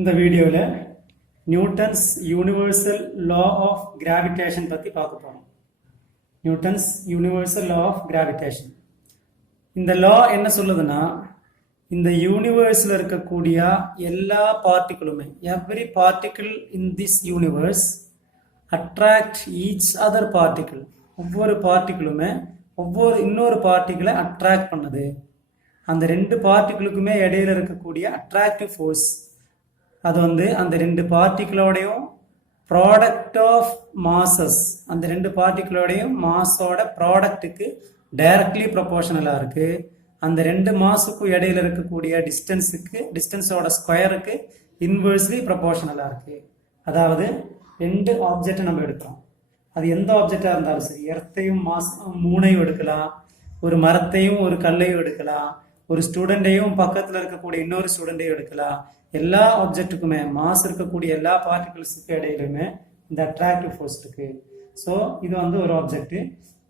இந்த வீடியோவில் Newton's universal law of gravitation பற்றி பார்க்க போகிறோம். Newton's universal law of gravitation. இந்த லா என்ன சொல்லுதுன்னா, இந்த யூனிவர்ஸில் இருக்கக்கூடிய எல்லா பார்ட்டிக்கிளுமே, every particle in this universe attract each other particle. ஒவ்வொரு பார்ட்டிக்கிளுமே இன்னொரு பார்ட்டிக்கிளை அட்ராக்ட் பண்ணுது. அந்த ரெண்டு பார்ட்டிக்கிளுக்குமே இடையில இருக்கக்கூடிய அட்ராக்டிவ் ஃபோர்ஸ், அது அந்த ரெண்டு பார்ட்டிகளோடையும் ப்ராடக்ட் ஆஃப் மாசஸ், அந்த ரெண்டு பார்ட்டிகளோடையும் மாஸோட ப்ராடக்ட்டுக்கு டைரக்ட்லி ப்ரொபோர்ஷனலாக இருக்கு. அந்த ரெண்டு மாஸுக்கும் இடையில இருக்கக்கூடிய டிஸ்டன்ஸோட ஸ்கொயருக்கு இன்வெர்ஸ்லி ப்ரொபோர்ஷனலாக இருக்கு. அதாவது ரெண்டு ஆப்ஜெக்டை நம்ம எடுக்கிறோம். அது எந்த ஆப்ஜெக்டாக இருந்தாலும் சரி, எர்த்தையும் மூணையும் எடுக்கலாம், ஒரு மரத்தையும் ஒரு கல்லையும் எடுக்கலாம், ஒரு ஸ்டூடெண்ட்டையும் பக்கத்தில் இருக்கக்கூடிய இன்னொரு ஸ்டூடெண்ட்டையும் எடுக்கலாம். எல்லா ஆப்ஜெக்ட்டுக்குமே மாஸ் இருக்கக்கூடிய எல்லா பார்ட்டிகிள்ஸுக்கு இடையிலுமே இந்த அட்ராக்டிவ் ஃபோர்ஸ் இருக்கு. ஸோ இது ஒரு ஆப்ஜெக்ட்,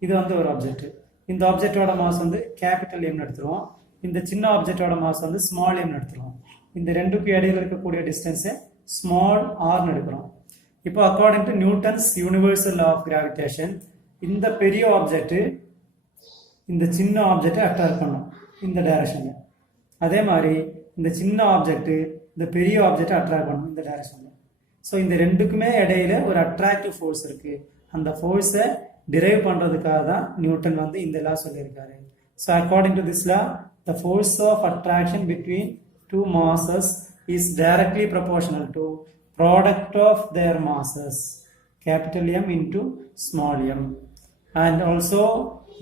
இது ஒரு ஆப்ஜெக்ட். இந்த ஆப்ஜெக்டோட மாஸ் கேபிட்டல் எம்னு எடுத்துருவோம். இந்த சின்ன ஆப்ஜெக்டோட மாஸ் ஸ்மால் எம்னு எடுத்துருவோம். இந்த ரெண்டுக்கும் இடையில இருக்கக்கூடிய டிஸ்டன்ஸை ஸ்மால் ஆர்னு எடுக்கிறோம். இப்போ according to Newton's universal law of gravitation, இந்த பெரிய ஆப்ஜெக்ட் இந்த சின்ன ஆப்ஜெக்டை அட்ராக்ட் பண்ணும் இந்த டைரக்ஷன்ல. அதே மாதிரி இந்த சின்ன ஆப்ஜெக்ட் இந்த பெரிய ஆப்ஜெக்டை அட்ராக்ட் பண்ணும் இந்த டைரக்ஷன்ல. ஸோ இந்த ரெண்டுக்குமே இடையில ஒரு அட்ராக்டிவ் ஃபோர்ஸ் இருக்கு. அந்த ஃபோர்ஸை டிரைவ் பண்றதுக்காக தான் நியூட்டன் இந்த லா சொல்லியிருக்காரு. So according to this law, the force of attraction between two masses is directly proportional to product of their masses, capital M into small m, and also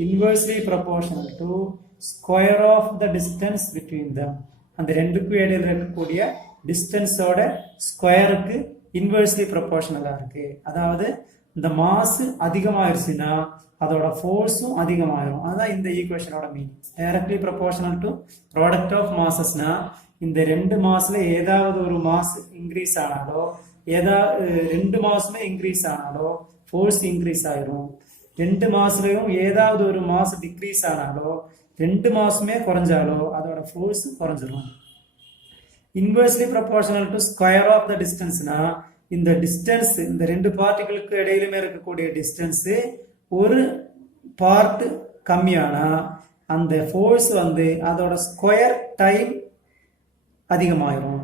inversely proportional to square of the distance between them. அந்த ரெண்டுக்கும் இடையில இருக்கக்கூடிய டிஸ்டன்ஸோட ஸ்கொயருக்கு inversely ப்ரொபோர்ஷனலா இருக்கு. அதாவது இந்த mass அதிகமாயிருச்சுன்னா அதோட ஃபோர்ஸும் அதிகமாயிரும். அதுதான் இந்த ஈக்குவேஷனோட meaning. Directly proportional to product of மாசஸ்னா, இந்த ரெண்டு மாஸ்ல ஏதாவது ஒரு மாஸ் இன்க்ரீஸ் ஆனாலோ, ரெண்டு மாசுமே இன்க்ரீஸ் ஆனாலோ ஃபோர்ஸ் இன்க்ரீஸ் ஆயிரும். ரெண்டு மாஸ்லயும் ஏதாவது ஒரு மாஸ் டிக்ரீஸ் ஆனாலோ, ரெண்டு மாசுமே குறைஞ்சாலோ அதோட ஃபோர்ஸ் குறைஞ்சிரும். Inversely proportional to square of the டிஸ்டன்ஸ்னா, இந்த டிஸ்டன்ஸ் இந்த ரெண்டு பார்ட்டிகளுக்கு இடையிலுமே இருக்கக்கூடிய டிஸ்டன்ஸ் ஒரு பார்ட் கம்மியானா அந்த ஃபோர்ஸ் அதோட ஸ்கொயர் டைம் அதிகமாயிரும்.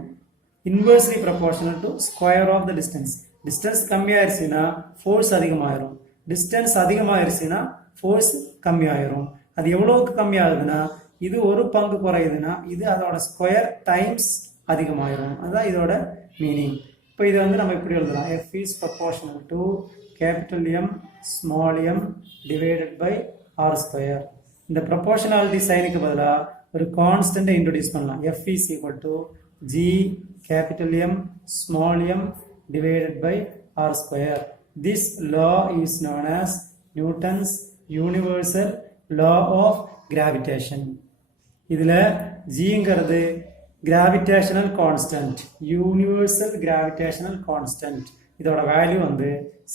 Inversely proportional to square of the distance. Distance கம்மியாயிருச்சுன்னா ஃபோர்ஸ் அதிகமாயிரும், டிஸ்டன்ஸ் அதிகமாயிருச்சுன்னா ஃபோர்ஸ் கம்மியாயிரும். அது எவ்வளவுக்கு கம்மியாகுதுன்னா, இது ஒரு பங்கு குறையுதுன்னா இது அதோட ஸ்கொயர் டைம்ஸ் அதிகமாயிரும். அதுதான் இதோட மீனிங். இப்போ இது நம்ம இப்படி எழுதலாம், F is proportional to capital M small m divided by r square. இந்த ப்ரொபோர்ஷனாலிட்டி சைனுக்கு பதிலாக ஒரு கான்ஸ்டன்டை இன்ட்ரோடியூஸ் பண்ணலாம். F is equal to G capital M small m divided by r square. This law is known as Newton's universal law of gravitation. இதுல Gங்கிறது gravitational constant, universal gravitational constant. இதோட value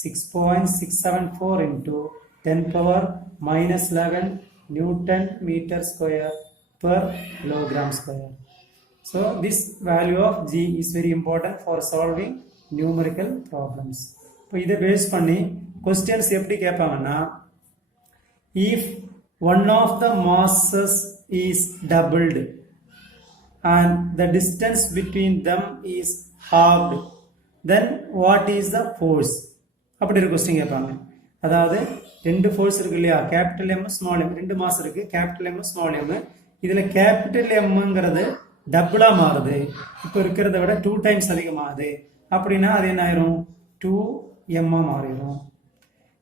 6.674 into 10 power minus 11 Newton meter square per kilogram square. So this value of G is very important for solving numerical problems. இப்போ இதை base பண்ணி questions எப்படி கேட்பாங்கன்னா, if one of the masses is doubled and the distance between them is halved, then what is the force? அப்படி ஒரு question கேட்பாங்க. அதாவது ரெண்டு force இருக்கு இல்லையா, கேபிட்டல் எம் ஸ்மால் எம், ரெண்டு மாஸ் இருக்கு, கேபிட்டல் எம் ஸ்மால் எம். இதுல கேபிட்டல் எம்ங்கிறது டபுளா மாறுது, இப்போ இருக்கிறத விட 2 டைம்ஸ் அதிகமாகுது. அப்படின்னா அது என்ன ஆயிரும், 2m மாறிடும்.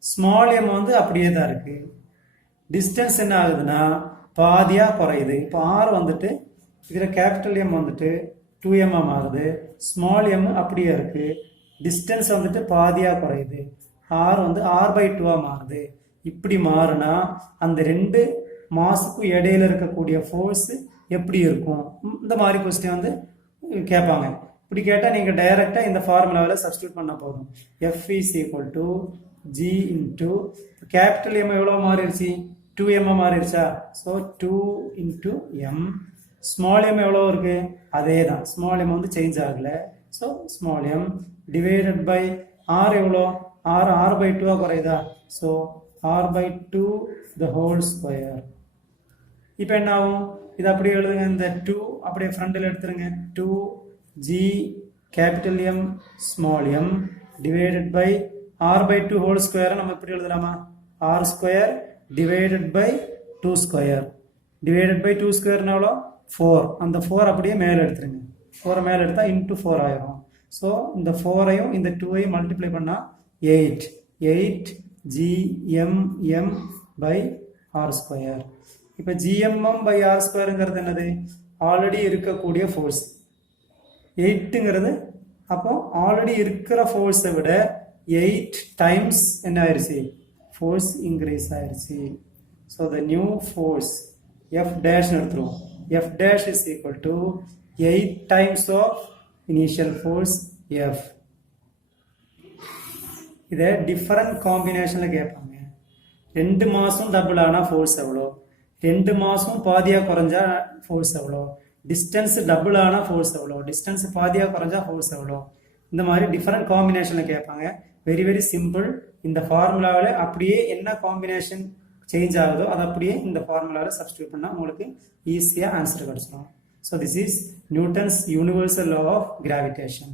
ஸ்மால் எம் அப்படியே தான் இருக்கு. டிஸ்டன்ஸ் என்ன ஆகுதுன்னா பாதியா குறையுது. இப்போ ஆர் இதுல கேபிட்டல் எம் 2m மாறுது, ஸ்மால் எம் அப்படியே இருக்கு. டிஸ்டன்ஸ் பாதியா குறையுது, ஆர் r/2 மாறுது. இப்படி மாறுனா அந்த ரெண்டு மாஸுக்கும் இடையில இருக்கக்கூடிய ஃபோர்ஸ் எப்படி இருக்கும்? இந்த மாதிரி கொஸ்டின் கேட்பாங்க. இப்படி கேட்டா நீங்க டைரக்டா இந்த ஃபார்முலாவில் சப்ஸ்டியூட் பண்ண போதும். F is equal to G into capital M எவ்வளவு மாறிடுச்சு, 2m மாறிடுச்சா? So 2 into m. Small M எவ்வளோ இருக்கு, அதே தான். ஸ்மால் எம் சேஞ்ச் ஆகல, so small M divided by R எவ்வளோ ஆர் பை டூவாக குறையுதா so R by two the whole square. இப்போ என்ன ஆகும் இது அப்படியே எழுதுங்க இந்த 2 அப்படியே ஃப்ரண்டில் எடுத்துருங்க 2g capital M small M divided by R by two whole ஸ்கொயரை நம்ம எப்படி எழுதலாமா R square divided by 2 square divided by 2 ஸ்கொயர்னா எவ்வளோ 4 அந்த 4 அப்படியே மேலே எடுத்துருங்க 4 மேலே எடுத்தால் இன்ட்டு 4 ஆயிரும். ஸோ இந்த 4ஐயும் இந்த 2ஐயும் மல்டிப்ளை பண்ணால் 8 gmm பை ஆர் ஸ்கொயர். இப்போ gmm பை ஆர் ஸ்கொயருங்கிறது என்னது ஆல்ரெடி இருக்கக்கூடிய ஃபோர்ஸ் 8ங்கிறது அப்போ ஆல்ரெடி இருக்கிற ஃபோர்ஸை விட 8 டைம்ஸ் என்ன ஆயிடுச்சு ஃபோர்ஸ் இன்க்ரீஸ் ஆயிடுச்சு. So the new force F dash எடுத்துருவோம் F dash is equal to 8 times of initial force F. இதை டிஃபரண்ட் காம்பினேஷனில் கேட்பாங்க 2 மாதம் டபுள் ஆனால் ஃபோர்ஸ் எவ்வளோ 2 மாதம் பாதியாக குறைஞ்சா ஃபோர்ஸ் எவ்வளோ டிஸ்டன்ஸ் டபுள் ஆனால் ஃபோர்ஸ் எவ்வளோ டிஸ்டன்ஸ் பாதியாக குறைஞ்சா ஃபோர்ஸ் எவ்வளோ இந்த மாதிரி டிஃபரண்ட் காம்பினேஷனில் கேட்பாங்க. Very very simple. இந்த ஃபார்முலாவில் அப்படியே என்ன காம்பினேஷன் சேஞ்ச் ஆகுதோ அதை அப்படியே இந்த ஃபார்முலாவில் சப்ஸ்டியூட் பண்ணால் உங்களுக்கு ஈஸியாக ஆன்சர் கிடச்சிடும். So this is Newton's universal law of gravitation.